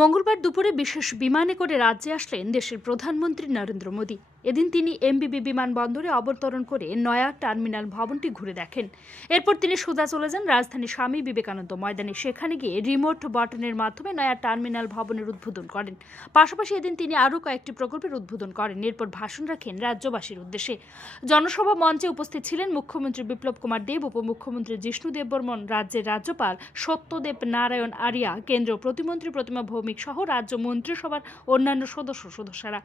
মঙ্গলবার দুপুরে বিশেষ বিমানে করে রাজ্যে আসলেন দেশের প্রধানমন্ত্রী নরেন্দ্র মোদী। এদিন তিনি এমবিবি বিমানবন্দরে অবতরণ করে নয়া টার্মিনাল ভবনটি ঘুরে দেখেন। এরপর তিনি সোজা চলে যান রাজধানী স্বামী বিবেকানন্দ ময়দানে। সেখানে গিয়ে রিমোট বাটনের মাধ্যমে নয়া টার্মিনাল ভবনের উদ্বোধন করেন। পাশাপাশি এদিন তিনি আরও কয়েকটি প্রকল্পের উদ্বোধন করেন। এরপর ভাষণ রাখেন রাজ্যবাসীর উদ্দেশ্যে। জনসভা মঞ্চে উপস্থিত ছিলেন মুখ্যমন্ত্রী বিপ্লব কুমার দেব, উপমুখ্যমন্ত্রী জিষ্ণু দেববর্মন, রাজ্যের রাজ্যপাল সত্যদেব নারায়ণ আরিয়া, কেন্দ্রীয় প্রতিমন্ত্রী প্রতিমা ভৌমিক সহ রাজ্য মন্ত্রিসভার অন্যান্য সদস্যরা।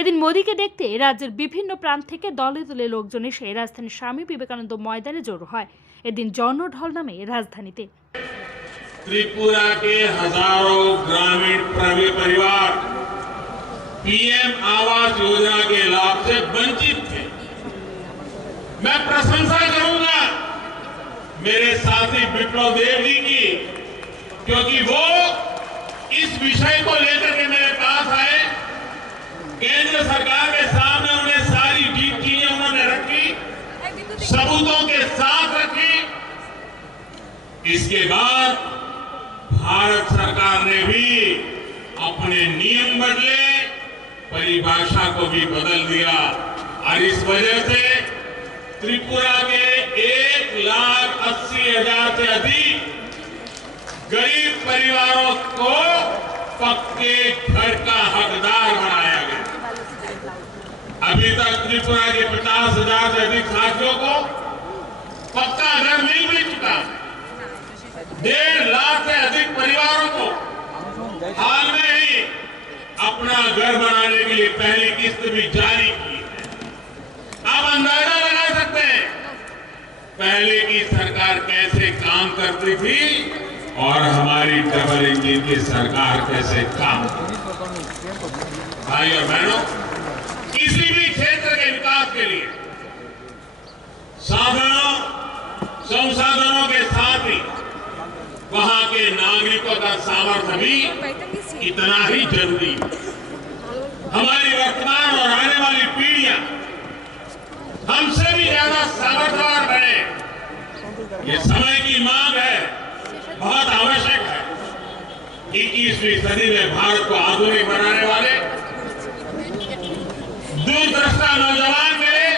এদিন মোদীকে দেখতে রাজ্যের বিভিন্ন প্রান্ত থেকে দলে দলে লোকজন এসে রাজধানীর স্বামী বিবেকানন্দ ময়দানে জড়ো হয়। এদিন জনঢল নামে রাজধানীতে। त्रिपुरा के हजारों ग्रामीण परिवार पीएम आवास योजना के लाभ से वंचित थे। मैं प्रशंसा करूंगा मेरे साथी विप्लव देव जी की, क्योंकि वो इस विषय को लेकर के मेरे पास आए। केंद्र सरकार के सामने उन्हें सारी डीप चीजें उन्होंने रखी, सबूतों के साथ रखी। इसके बाद भारत सरकार ने भी अपने नियम बदले, परिभाषा को भी बदल दिया और इस वजह से त्रिपुरा के 1,80,000 से अधिक गरीब परिवारों को पक्के घर का हकदार बनाया गया। अभी तक त्रिपुरा के 50,000 से अधिक साथियों को पक्का घर मिल भी चुका है। 1.5 लाख से अधिक परिवारों को हाल में ही अपना घर बनाने के लिए पहली किस्त भी जारी की है। आप अंदाजा लगा सकते हैं पहले की सरकार कैसे काम करती थी और हमारी डबल इंजन की सरकार कैसे काम करती। भाई और बहनों, किसी भी क्षेत्र के विकास के लिए संसाधनों के साथ ही वहां के नागरिकों का सामर्थ्य भी इतना ही जरूरी है। हमारी वर्तमान और आने वाली पीढ़ियां हमसे भी ज्यादा सामर्थ्यवान बने, ये समय की मांग है, बहुत आवश्यक है। 21वीं सदी में भारत को आधुनिक बनाने वाले दूरदृष्टा नौजवान मिले।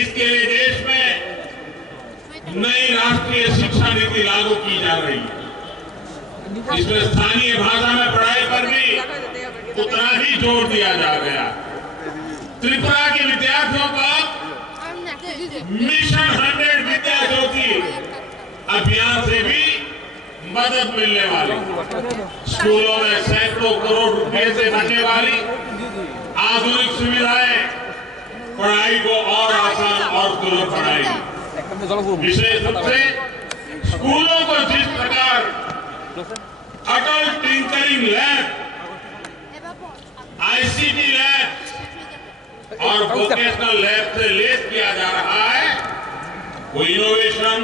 इसके लिए देश में नई राष्ट्रीय शिक्षा नीति लागू की जा रही है। इसमें स्थानीय भाषा में पढ़ाई पर भी उतना ही जोर दिया जा गया। त्रिपुरा के विद्यार्थियों को मिशन 100 विद्या ज्योति अभियान से भी मदद मिलने वाली। स्कूलों में सैकड़ों करोड़ रुपए से बनने वाली आधुनिक सुविधाएं पढ़ाई को और आसान और सुलभ बनाएगी। विशेष रूप से स्कूलों को जिस प्रकार अटल टिंकरिंग लैब, आईसीटी लैब और वोकेशनल लैब से लेस किया जा रहा है, वो इनोवेशन,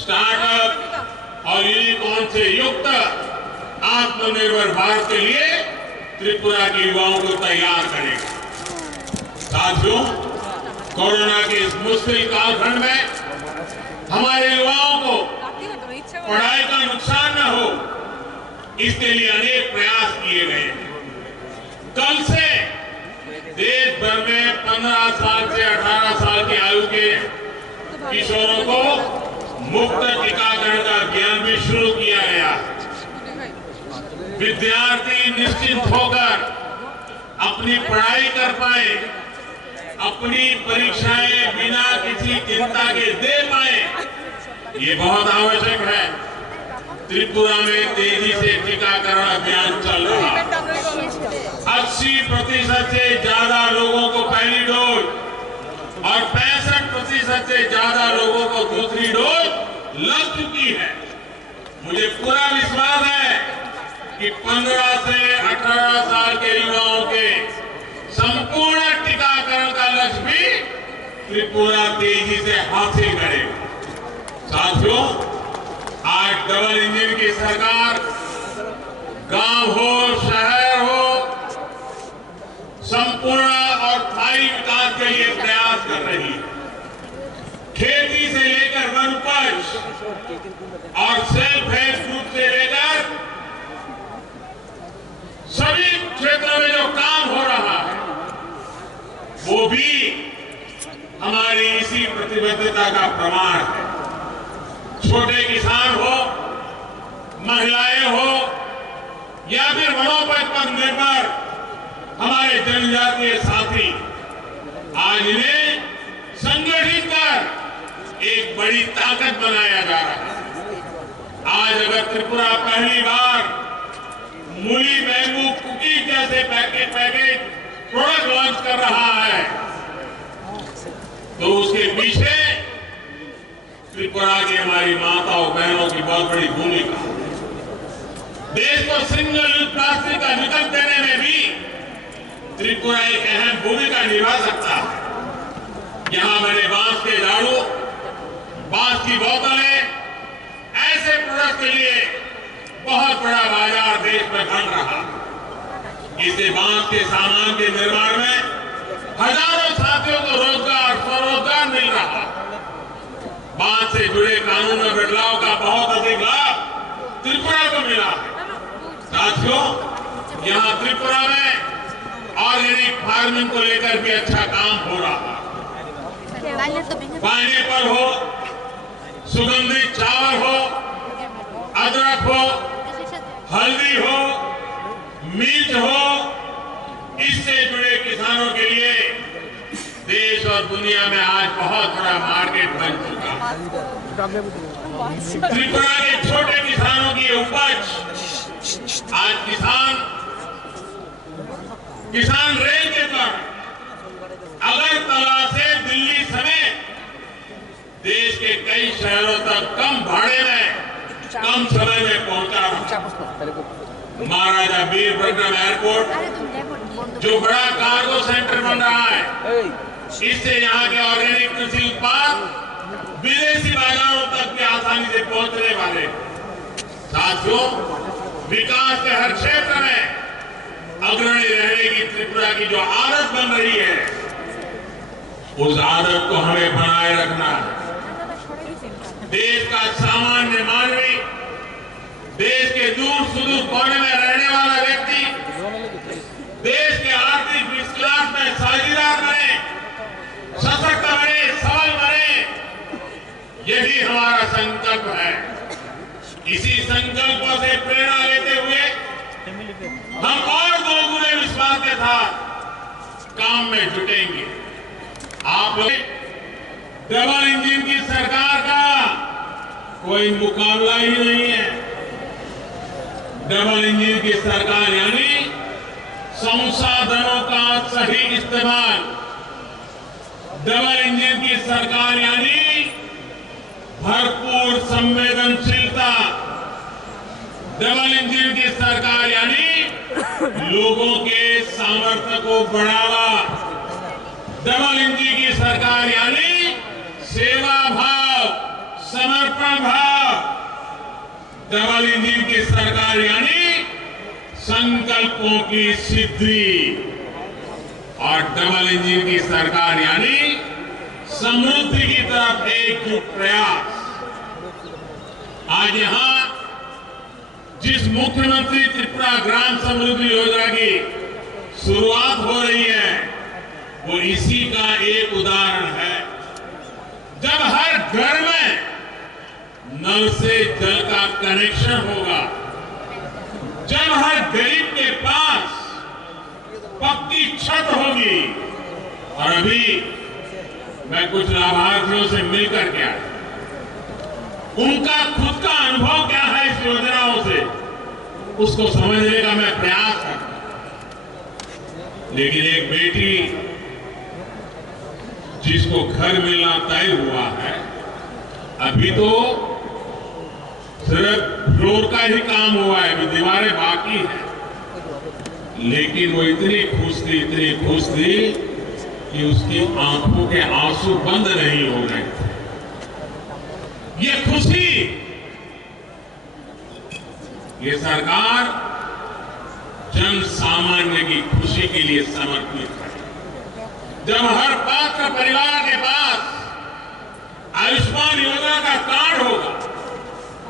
स्टार्टअप और यूनिकॉर्न से युक्त आत्मनिर्भर भारत के लिए त्रिपुरा के युवाओं को तैयार करेगा। साथियों, कोरोना के इस मुश्किल कालखंड में हमारे युवाओं को पढ़ाई का नुकसान न हो, इसके लिए अनेक प्रयास किए गए हैं। कल से देश भर में 15 साल से 18 साल की आयु के किशोरों को मुफ्त टीकाकरण का अभियान भी शुरू किया गया। विद्यार्थी निश्चिंत होकर अपनी पढ़ाई कर पाए, अपनी परीक्षाएं बिना किसी चिंता के दे पाए, ये बहुत आवश्यक है। त्रिपुरा में तेजी से टीकाकरण अभियान चल रहा है। 80% से ज्यादा लोगों को पहली डोज और 65% से ज्यादा लोगों को दूसरी डोज लग चुकी है। मुझे पूरा विश्वास है कि 15 से 18 साल के युवाओं के संपूर्ण टीकाकरण का लक्ष्य भी त्रिपुरा तेजी से हासिल करेगा। साथियों, आज डबल इंजन की सरकार गांव हो, शहर हो, संपूर्ण और स्थायी विकास के लिए प्रयास कर रही है। खेती से लेकर वन उपज और सेल्फ हेल्प ग्रुप से लेकर भी हमारी इसी प्रतिबद्धता का प्रमाण है। छोटे किसान हो, महिलाएं हो या फिर वनोपज पर निर्भर हमारे जनजातीय साथी, आज इन्हें संगठित कर एक बड़ी ताकत बनाया जा रहा है। आज अगर त्रिपुरा पहली बार मूली बैम्बू कुकीज जैसे पैकेज प्रोडक्ट लॉन्च कर रहा है तो उसके पीछे त्रिपुरा की हमारी माताओं बहनों की बहुत बड़ी भूमिका है। देश को सिंगल यूज प्लास्टिक का विकल्प देने में भी त्रिपुरा एक अहम भूमिका निभा सकता है। यहां बने बांस के झाड़ू, बांस की बोतलें, ऐसे प्रोडक्ट के लिए बहुत बड़ा बाजार देश में बन रहा है। इससे बांस के सामान के निर्माण में हजारों साथियों को रोजगार, स्वरोजगार मिल रहा है। बांस से जुड़े कानून में बदलाव का बहुत अधिक लाभ त्रिपुरा को मिला है। साथियों, यहाँ त्रिपुरा में ऑर्गेनिक फार्मिंग को लेकर भी अच्छा काम हो रहा है। पाइनएप्पल हो, सुगंधित चावल हो, अदरक हो, हल्दी हो, मिर्च हो, इससे जुड़े किसानों के लिए देश और दुनिया में आज बहुत बड़ा मार्केट बन चुका है। त्रिपुरा के छोटे किसानों की उपज आज किसान रेल के द्वारा अगरतला से दिल्ली समेत देश के कई शहरों तक कम भाड़े में, कम समय में पहुंचा रहा है। महाराजा वीरभद्र एयरपोर्ट जो बड़ा कार्गो सेंटर बन रहा है, इससे यहाँ के ऑर्गेनिक कृषि उत्पाद विदेशी बाजारों तक भी आसानी से पहुंचने वाले। साथियों, विकास के हर क्षेत्र में अग्रणी रहने की त्रिपुरा की जो आदत बन रही है, उस आदत को हमें बनाए रखना है। देश का सामान्य मानवी, देश के दूर सुदूर कोने में रहने वाला व्यक्ति देश के आर्थिक विकास में साझेदार बने, सशक्त बने, सबल बने, यही हमारा संकल्प है। इसी संकल्पों से प्रेरणा लेते हुए हम और दोगुने विश्वास के साथ काम में जुटेंगे। आप लोग डबल इंजन की सरकार का कोई मुकाबला ही नहीं है। डबल इंजन की सरकार यानी संसाधनों का सही इस्तेमाल, डबल इंजन की सरकार यानी भरपूर संवेदनशीलता, डबल इंजन की सरकार यानी लोगों के सामर्थ्य को बढ़ावा, डबल इंजन की सरकार यानी सेवा भाव, समर्पण भाव, डबल इंजन की सरकार यानी संकल्पों की सिद्धि और डबल इंजन की सरकार यानी समृद्धि की तरफ एकजुट प्रयास। आज यहां जिस मुख्यमंत्री त्रिपुरा ग्राम समृद्धि योजना की शुरुआत हो रही है, वो इसी का एक उदाहरण है। जब हर घर में नल से जल का कनेक्शन होगा, जब हर गरीब के पास पक्की छत होगी, और अभी मैं कुछ लाभार्थियों से मिलकर के आया, उनका खुद का अनुभव क्या है इस योजनाओं से, उसको समझने का मैं प्रयास करता हूं। लेकिन एक बेटी जिसको घर मिलना तय हुआ है, अभी तो सिर्फ फ्लोर का ही काम हुआ है, अभी दीवारें बाकी हैं, लेकिन वो इतनी खुश थी कि उसकी आंखों के आंसू बंद नहीं हो रहे थे। ये खुशी, ये सरकार जन सामान्य की खुशी के लिए समर्पित है। जब हर पात्र परिवार के पास आयुष्मान योजना का कार्ड होगा,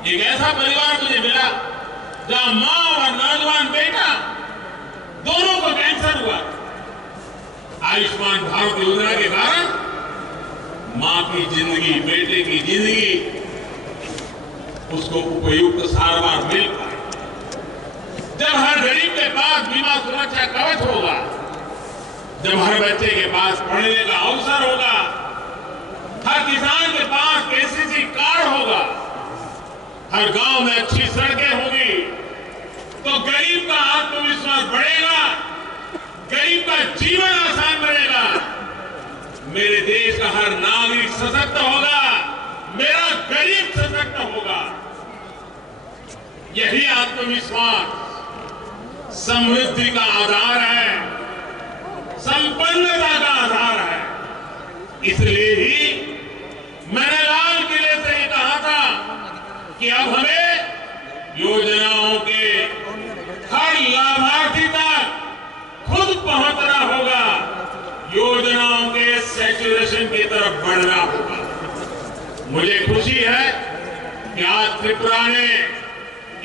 एक ऐसा परिवार मुझे मिला जहां मां और नौजवान बेटा दोनों को कैंसर हुआ, आयुष्मान भारत योजना के कारण मां की जिंदगी, बेटे की जिंदगी, उसको उपयुक्त सारवार मिल पाए। जब हर गरीब के पास बीमा सुरक्षा कवच होगा, जब हर बच्चे के पास पढ़ने का अवसर होगा, हर किसान के पास केसीसी कार्ड होगा, हर गांव में अच्छी सड़कें होगी, तो गरीब का आत्मविश्वास बढ़ेगा, गरीब का जीवन आसान बनेगा, मेरे देश का हर नागरिक सशक्त होगा, मेरा गरीब सशक्त होगा। यही आत्मविश्वास समृद्धि का आधार है, संपन्नता का आधार है। इसलिए ही मैंने लाल किले से ही कहा था कि अब हमें योजनाओं के हर लाभार्थी तक खुद पहुंचना होगा, योजनाओं के सैचुरेशन की तरफ बढ़ना होगा। मुझे खुशी है कि आज त्रिपुरा ने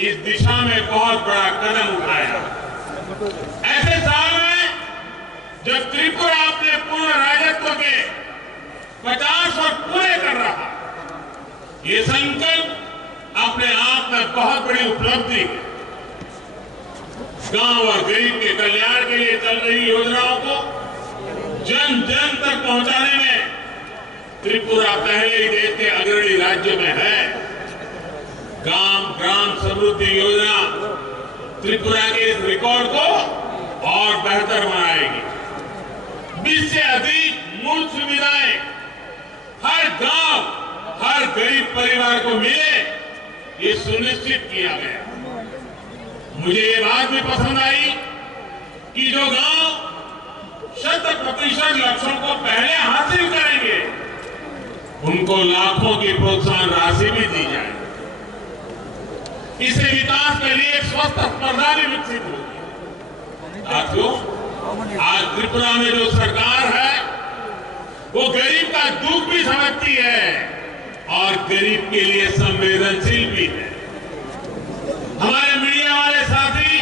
इस दिशा में बहुत बड़ा कदम उठाया। ऐसे साल में जब त्रिपुरा अपने पूर्ण राजत्व के 50 वर्ष पूरे कर रहा, ये संकल्प अपने आप में बहुत बड़ी उपलब्धि है। गांव और गरीब के कल्याण के लिए चल रही योजनाओं को जन जन तक पहुंचाने में त्रिपुरा पहले ही देश के अग्रणी राज्य में है। ग्राम समृद्धि योजना त्रिपुरा के इस रिकॉर्ड को और बेहतर बनाएगी। 20 से अधिक मूल सुविधाएं हर गांव, हर गरीब परिवार को मिले, ये सुनिश्चित किया गया। मुझे ये बात भी पसंद आई कि जो गांव 100% लक्ष्यों को पहले हासिल करेंगे, उनको लाखों की प्रोत्साहन राशि भी दी जाए। इससे विकास के लिए एक स्वस्थ स्पर्धा भी विकसित होगी। साथियों, आज त्रिपुरा में जो सरकार है, वो गरीब का दुख भी समझती है और गरीब के लिए संवेदनशील भी है। हमारे मीडिया वाले साथी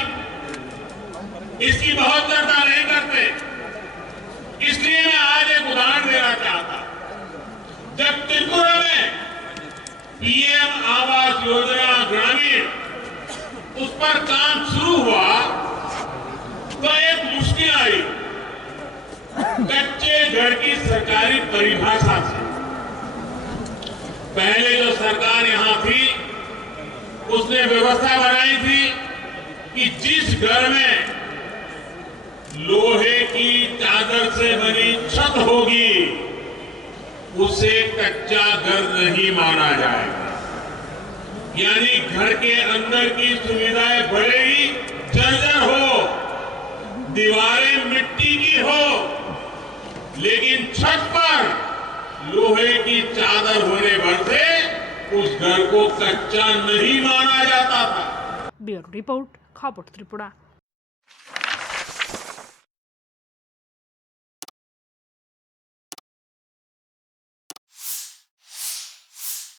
इसकी बहुत चर्चा नहीं करते, इसलिए मैं आज एक उदाहरण देना चाहता। जब त्रिपुरा में पीएम आवास योजना ग्रामीण उस पर काम शुरू हुआ, तो एक मुश्किल आई कच्चे घर की सरकारी परिभाषा से। पहले जो सरकार यहां थी, उसने व्यवस्था बनाई थी कि जिस घर में लोहे की चादर से बनी छत होगी, उसे कच्चा घर नहीं माना जाएगा। यानी घर के अंदर की सुविधाएं भले ही जर्जर हो, दीवारें मिट्टी की हो, लेकिन छत पर लोहे की चादर होने भर से उस घर को कच्चा नहीं माना जाता था। ब्यूरो रिपोर्ट, खबर त्रिपुरा।